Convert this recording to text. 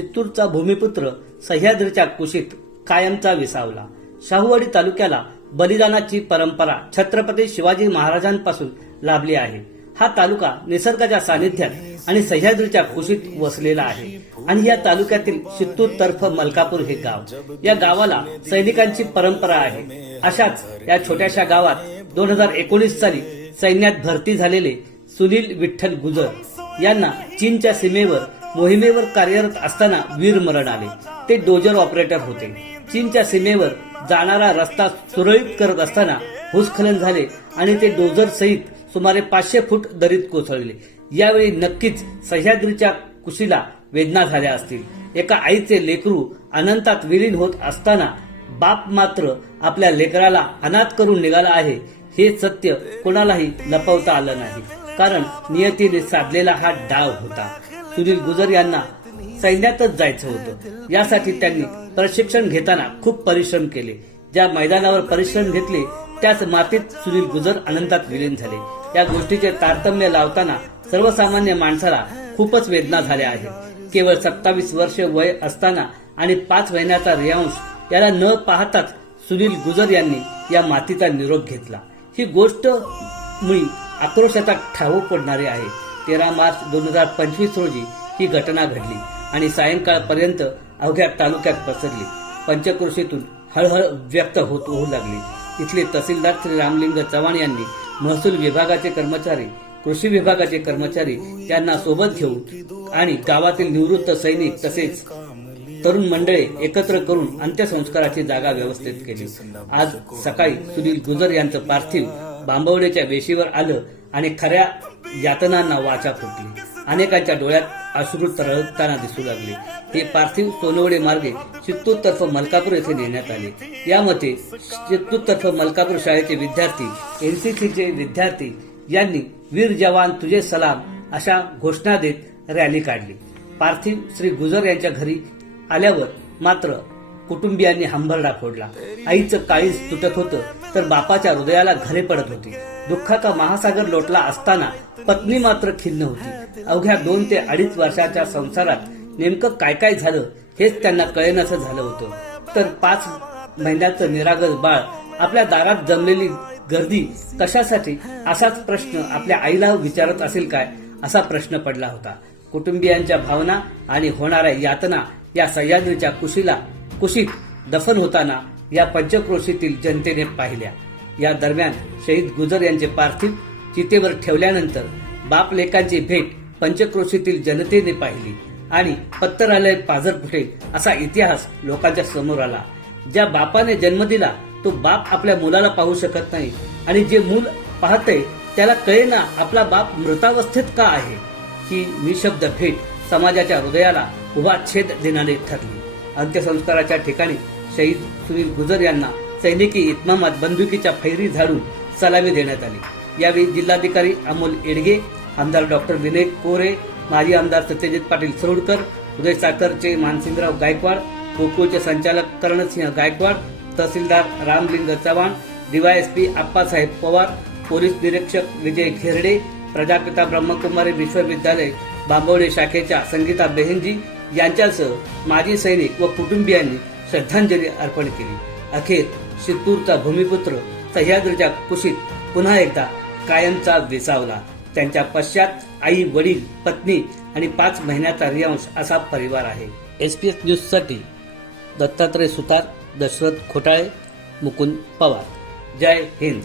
चित्तूरचा भूमिपुत्र सह्याद्रीच्या कुशीत कायमचा विसावला. शाहूवाडी तालुक्याला बलिदानाची परंपरा छत्रपती शिवाजी महाराजांपासून लाभली आहे. हा तालुका निसर्गाच्या सानिध्यात आणि सह्याद्रीच्या कुशीत वसलेला आहे. आणि या तालुक्यातील चित्तूर तर्फ मलकापूर हे गाव. या गावाला सैनिकांची परंपरा आहे. अशाच या छोट्याशा गावात दोन हजार एकोणीस साली सैन्यात भरती झालेले सुनील विठ्ठल गुजर यांना चीनच्या सीमेवर मोहिमेवर कार्यरत असताना वीरमरण आले. ते डोजर ऑपरेटर होते. चीनच्या सीमेवर जाणारा रस्ता सुरळीत करत असताना भूस्खलन झाले आणि ते डोजर सहित सुमारे पाचशे फूट दरीत कोसळले. यावेळी नक्कीच सह्याद्रीच्या कुशीला वेदना झाल्या असतील. एका आईचे लेकरू अनंतात विलीन होत असताना बाप मात्र आपल्या लेकराला अनाथ करून निघाला आहे हे सत्य कोणालाही लपवता आलं नाही. कारण नियतीने साधलेला हा डाव होता. सुनील गुजर यांना सैन्यातच जायचं होतं. यासाठी त्यांनी प्रशिक्षण घेताना खूप परिश्रम केले. ज्या मैदानावर परिश्रम घेतले त्याच मातीत सुनील गुजर आनंदात विलीन झाले. या गोष्टीचे तारतम्य लावताना सर्वसामान्य माणसाला खूपच वेदना झाल्या आहेत. केवळ सत्तावीस वर्ष वय असताना आणि पाच महिन्याचा रियांश याला न पाहताच सुनील गुजर यांनी या मातीचा निरोप घेतला. ही गोष्ट मुळी आक्रोशाचा ठाऊ पडणारी आहे. तेरा मार्च दोन हजार पंचवीस रोजी ही घटना घडली आणि सायंकाळपर्यंत अवघ्या तालुक्यात पसरली. पंचक्रोशीतून हळहळ व्यक्त होत होऊ लागली. इथले तहसीलदार श्री रामलिंग चव्हाण यांनी महसूल विभागाचे कर्मचारी कृषी विभागाचे कर्मचारी त्यांना सोबत घेऊन आणि गावातील निवृत्त सैनिक तसेच तरुण मंडळे एकत्र करून अंत्यसंस्काराची जागा व्यवस्थित केली. आज सकाळी सुनील गुजर यांचं पार्थिव बांबवड्याच्या वेशीवर आलं आणि खऱ्या यातनांना वाचा फुटली. अनेकांच्या डोळ्यात अश्रू तरळताना दिसू लागले. ते पार्थिव सोनवडे मार्गे चित्तूर तर्फ मलकापूर येथे नेण्यात आले. यामध्ये चित्तूर तर्फ मलकापूर शाळेचे विद्यार्थी एनसीसीचे विद्यार्थी यांनी वीर जवान तुझे सलाम अशा घोषणा देत रॅली काढली. पार्थिव श्री गुजर यांच्या घरी आल्यावर मात्र कुटुंबियांनी हंबरडा फोडला. आईचं काळीच तुटत होतं. तर बापाच्या हृदयाला घरे पडत होती. दुःखाचा महासागर लोटला असताना पत्नी मात्र खिन्न होती. अवघ्या दोन ते अडीच वर्षाच्या संसारात नेमकं काय काय झालं हेच त्यांना कळेनासं झालं होतं. तर पाच महिन्याचं निरागस बाळ आपल्या दारात जमलेली गर्दी कशासाठी? असाच प्रश्न आपल्या आईला विचारत असेल काय? असा प्रश्न पडला होता. कुटुंबियांच्या भावना आणि होणाऱ्या यातना या सह्याद्रीच्या कुशीला कुशीत दफन होताना या पंचक्रोशीतील जनतेने पाहिल्या. या दरम्यान शहीद गुजर यांचे पार्थिव चितेवर ठेवल्यानंतर बापलेकांची भेट पंचक्रोशीतील जनतेने पाहिली आणि पत्तरालय पाझर फुटेल असा इतिहास लोकांच्या समोर आला. ज्या बापाने जन्म दिला तो बाप आपल्या मुलाला पाहू शकत नाही आणि जे मूल पाहते त्याला कळेना आपला बाप मृतावस्थेत का आहे? ही निशब्द भेट समाजाच्या हृदयाला उभा छेद देणारी ठरली. अंत्यसंस्काराच्या ठिकाणी शहीद सुनील गुजर यांना सैनिकी इतमामात बंदुकीच्या फैरी झाडून सलामी देण्यात आली. यावेळी जिल्हाधिकारी अमोल एडगे आमदार डॉक्टर विनय कोरे माजी आमदार सत्यजित पाटील सरोडकर उदय साखरचे मानसिंगराव गायकवाड गोकुळचे संचालक करणसिंह गायकवाड तहसीलदार रामलिंग चव्हाण डीवायएसपी आप्पासाहेब पवार पोलीस निरीक्षक विजय घेरडे प्रजापिता ब्रह्मकुमारी विश्वविद्यालय बांबवडे शाखेच्या संगीता बेहेंजी यांच्यासह माजी सैनिक व कुटुंबियांनी श्रद्धांजली अर्पण केली. अखेर शित्तूरचा भूमिपुत्र सह्याद्रीच्या कुशीत पुन्हा एकदा कायमचा विसावला. त्यांच्या पश्चात आई वडील पत्नी आणि पाच महिन्याचा रियांश असा परिवार आहे. एसपीएस न्यूजसाठी दत्तात्रय सुतार दशरथ खोटाळे मुकुंद पवार. जय हिंद.